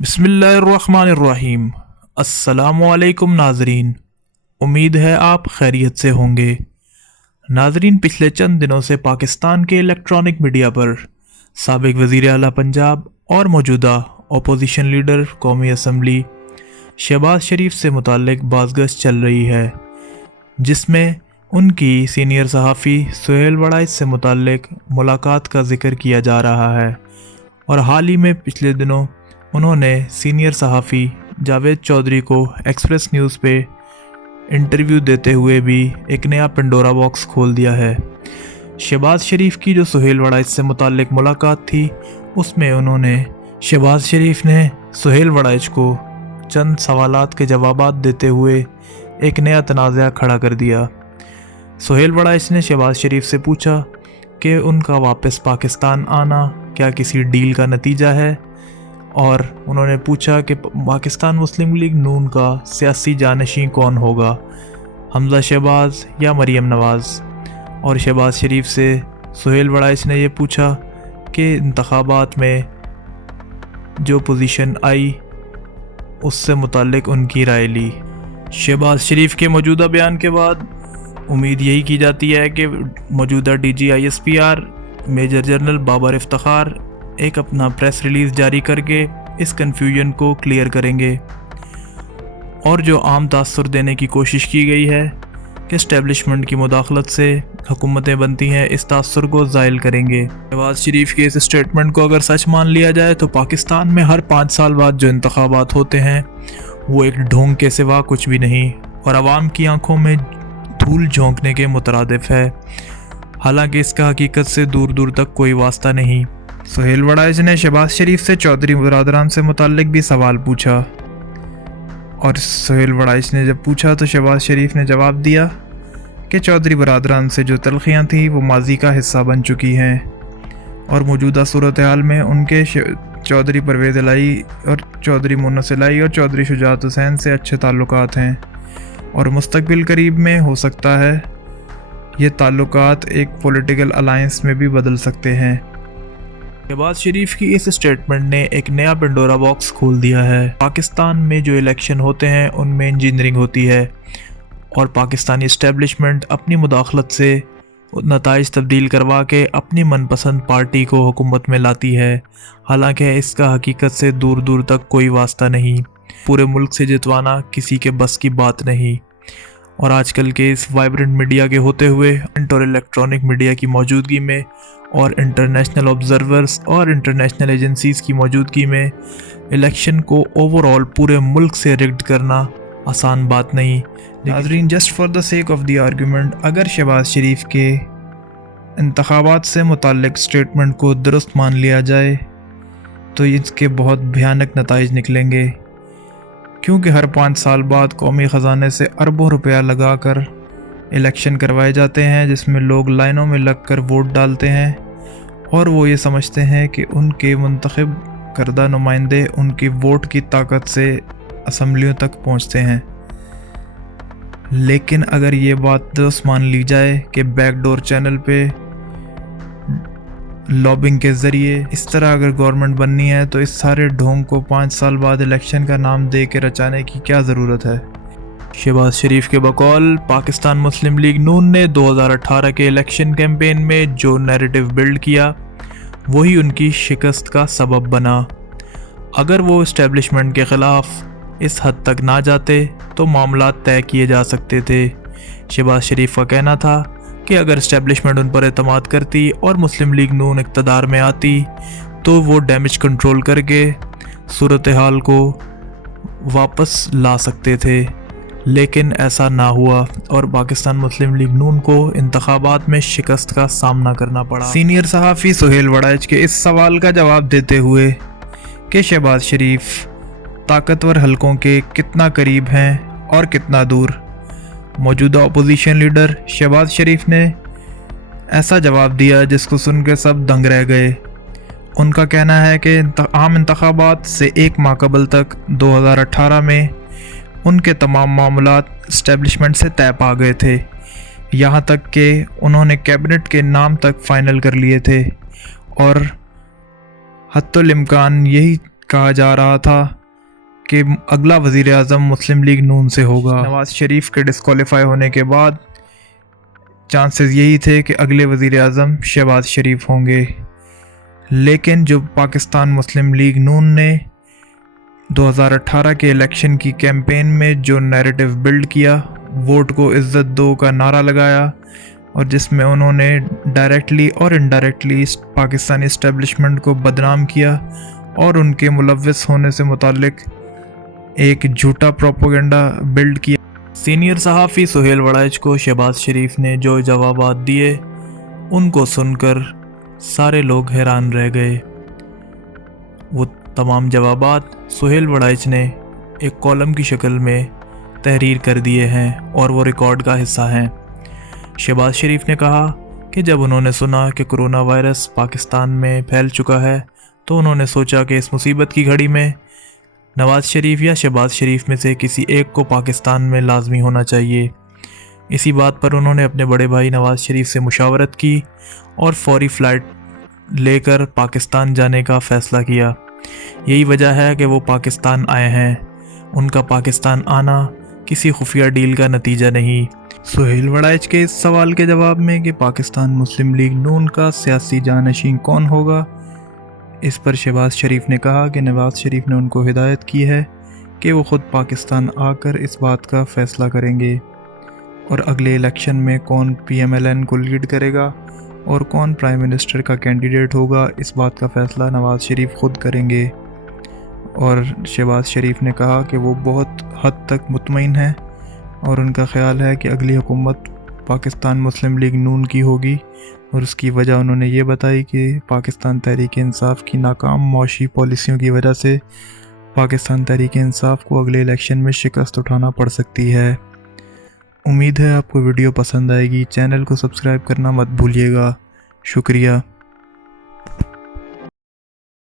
बिस्मिल्लाहिर्रहमानिर्रहीम। अस्सलामुअलैकुम नाजरीन, उम्मीद है आप खैरियत से होंगे। नाजरीन, पिछले चंद दिनों से पाकिस्तान के इलेक्ट्रॉनिक मीडिया पर साबिक वज़ीर आला पंजाब और मौजूदा अपोजिशन लीडर कौमी असम्बली शहबाज शरीफ से मुताल्लिक बाज़गश्त चल रही है, जिसमें उनकी सीनियर सहाफ़ी सुहेल वड़ाइच से मुताल्लिक मुलाकात का ज़िक्र किया जा रहा है। और हाल ही में पिछले दिनों उन्होंने सीनियर सहाफ़ी जावेद चौधरी को एक्सप्रेस न्यूज़ पे इंटरव्यू देते हुए भी एक नया पेंडोरा बॉक्स खोल दिया है। शहबाज शरीफ की जो सुहेल वड़ाइच से मुताल्लिक मुलाकात थी, उसमें उन्होंने शहबाज शरीफ ने सुहेल वड़ाइच को चंद सवालात के जवाबात देते हुए एक नया तनाज़ा खड़ा कर दिया। सुहेल वड़ाइच ने शहबाज शरीफ से पूछा कि उनका वापस पाकिस्तान आना क्या किसी डील का नतीजा है, और उन्होंने पूछा कि पाकिस्तान मुस्लिम लीग नून का सियासी जानशीं कौन होगा, हमजा शहबाज या मरीम नवाज़। और शहबाज शरीफ से सुहेल वड़ाइच ने ये पूछा कि इंतखाबात में जो पोजीशन आई उससे मुताल्लिक उनकी राय ली। शहबाज शरीफ के मौजूदा बयान के बाद उम्मीद यही की जाती है कि मौजूदा DGISPR major general Babar Iftikhar एक अपना प्रेस रिलीज़ जारी करके इस कन्फ्यूजन को क्लियर करेंगे, और जो आम तासुर देने की कोशिश की गई है कि एस्टेब्लिशमेंट की मुदाखलत से हुकूमतें बनती हैं, इस तासुर को ज़ाइल करेंगे। शहबाज शरीफ के इस स्टेटमेंट को अगर सच मान लिया जाए तो पाकिस्तान में हर 5 साल बाद जो इंतखाबात होते हैं वो एक ढोंग के सिवा कुछ भी नहीं, और आवाम की आंखों में धूल झोंकने के मुतरादिफ है, हालांकि इसका हकीकत से दूर दूर तक कोई वास्ता नहीं। सुहेल वड़ाइच ने शहबाज शरीफ से चौधरी बरादरान से मुताल्लिक भी सवाल पूछा, और सुहेल वड़ाइच ने जब पूछा तो शहबाज शरीफ ने जवाब दिया कि चौधरी बरादरान से जो तलखियाँ थी वो माजी का हिस्सा बन चुकी हैं, और मौजूदा सूरत हाल में उनके चौधरी परवेज़ इलाही और चौधरी मुन्नस इलाही और चौधरी शुजात हुसैन से अच्छे ताल्लुकात हैं, और मुस्तकबिल करीब में हो सकता है ये ताल्लुकात एक पॉलिटिकल अलायंस में भी बदल सकते हैं। शहबाज शरीफ की इस स्टेटमेंट ने एक नया पेंडोरा बॉक्स खोल दिया है। पाकिस्तान में जो इलेक्शन होते हैं उनमें इंजीनियरिंग होती है, और पाकिस्तानी इस्टेब्लिशमेंट अपनी मुदाखलत से नताइज तब्दील करवा के अपनी मनपसंद पार्टी को हुकूमत में लाती है, हालांकि इसका हकीकत से दूर दूर तक कोई वास्ता नहीं। पूरे मुल्क से जितवाना किसी के बस की बात नहीं, और आजकल के इस वाइब्रेंट मीडिया के होते हुए और इलेक्ट्रॉनिक मीडिया की मौजूदगी में और इंटरनेशनल ऑब्जर्वर्स और इंटरनेशनल एजेंसीज़ की मौजूदगी में इलेक्शन को ओवरऑल पूरे मुल्क से रिग्ड करना आसान बात नहीं। नाज़रीन, just for the sake of the argument, अगर शहबाज शरीफ के इंतखाबात से मुताल्लिक स्टेटमेंट को दुरुस्त मान लिया जाए तो इसके बहुत भयानक नताइज निकलेंगे, क्योंकि हर 5 साल बाद कौमी ख़जाने से अरबों रुपया लगाकर इलेक्शन करवाए जाते हैं, जिसमें लोग लाइनों में लगकर वोट डालते हैं, और वो ये समझते हैं कि उनके मुंतखब करदा नुमाइंदे उनकी वोट की ताकत से असम्बलियों तक पहुंचते हैं। लेकिन अगर ये बात दुरुस्त मान ली जाए कि बैकडोर चैनल पे लॉबिंग के ज़रिए इस तरह अगर गवर्नमेंट बननी है तो इस सारे ढोंग को 5 साल बाद इलेक्शन का नाम दे के रचाने की क्या ज़रूरत है। शहबाज शरीफ के बकौल पाकिस्तान मुस्लिम लीग नून ने 2018 के इलेक्शन कैंपेन में जो नैरेटिव बिल्ड किया वही उनकी शिकस्त का सबब बना। अगर वो इस्टेब्लिशमेंट के ख़िलाफ़ इस हद तक ना जाते तो मामला तय किए जा सकते थे। शहबाज शरीफ का कहना था कि अगर इस्टेब्लिशमेंट उन पर एतमाद करती और मुस्लिम लीग नून इक़्तिदार में आती तो वो डैमेज कंट्रोल करके सूरत हाल को वापस ला सकते थे, लेकिन ऐसा ना हुआ और पाकिस्तान मुस्लिम लीग नून को इंतखाबात में शिकस्त का सामना करना पड़ा। सीनियर सहाफ़ी सुहेल वड़ाइच के इस सवाल का जवाब देते हुए कि शहबाज शरीफ ताकतवर हलकों के कितना करीब हैं और कितना दूर, मौजूदा अपोजिशन लीडर शहबाज शरीफ ने ऐसा जवाब दिया जिसको सुनकर सब दंग रह गए। उनका कहना है कि आम इंतखाबात से 1 माह कबल तक 2018 में उनके तमाम मामलात इस्टेब्लिशमेंट से तय पा गए थे, यहाँ तक कि उन्होंने कैबिनेट के नाम तक फाइनल कर लिए थे, और हत्तुल इम्कान यही कहा जा रहा था कि अगला वज़ीर आज़म मुस्लिम लीग नून से होगा। नवाज शरीफ के डिस्क्वालीफाई होने के बाद चांसेस यही थे कि अगले वज़ीर आज़म शहबाज शरीफ होंगे, लेकिन जो पाकिस्तान मुस्लिम लीग नून ने 2018 के इलेक्शन की कैंपेन में जो नैरेटिव बिल्ड किया, वोट को इज़्ज़त दो का नारा लगाया, और जिसमें उन्होंने डायरेक्टली और इनडायरेक्टली पाकिस्तानी इस्टेब्लिशमेंट को बदनाम किया और उनके मुलव्वस होने से मुतालिक एक झूठा प्रोपेगेंडा बिल्ड किया। सीनियर सहाफ़ी सुहेल वड़ाइच को शहबाज शरीफ ने जो जवाबात दिए, उनको सुनकर सारे लोग हैरान रह गए। वो तमाम जवाबात सुहेल वड़ाइच ने एक कॉलम की शक्ल में तहरीर कर दिए हैं और वो रिकॉर्ड का हिस्सा हैं। शहबाज शरीफ ने कहा कि जब उन्होंने सुना कि कोरोना वायरस पाकिस्तान में फैल चुका है, तो उन्होंने सोचा कि इस मुसीबत की घड़ी में नवाज शरीफ या शहबाज शरीफ में से किसी एक को पाकिस्तान में लाजमी होना चाहिए। इसी बात पर उन्होंने अपने बड़े भाई नवाज शरीफ से मुशावरत की और फौरी फ़्लाइट लेकर पाकिस्तान जाने का फ़ैसला किया। यही वजह है कि वो पाकिस्तान आए हैं। उनका पाकिस्तान आना किसी खुफिया डील का नतीजा नहीं। सुहेल वड़ाइच के इस सवाल के जवाब में कि पाकिस्तान मुस्लिम लीग नून का सियासी जानशीन कौन होगा, इस पर शहबाज शरीफ ने कहा कि नवाज शरीफ ने उनको हिदायत की है कि वो ख़ुद पाकिस्तान आकर इस बात का फ़ैसला करेंगे और अगले इलेक्शन में कौन PMLN को लीड करेगा और कौन प्राइम मिनिस्टर का कैंडिडेट होगा, इस बात का फ़ैसला नवाज शरीफ ख़ुद करेंगे। और शहबाज शरीफ ने कहा कि वो बहुत हद तक मुतमईन है और उनका ख़्याल है कि अगली हुकूमत पाकिस्तान मुस्लिम लीग नून की होगी, और उसकी वजह उन्होंने ये बताई कि पाकिस्तान तहरीक इंसाफ की नाकाम मौशी पॉलिसियों की वजह से पाकिस्तान तहरीक इंसाफ को अगले इलेक्शन में शिकस्त उठाना पड़ सकती है। उम्मीद है आपको वीडियो पसंद आएगी। चैनल को सब्सक्राइब करना मत भूलिएगा। शुक्रिया।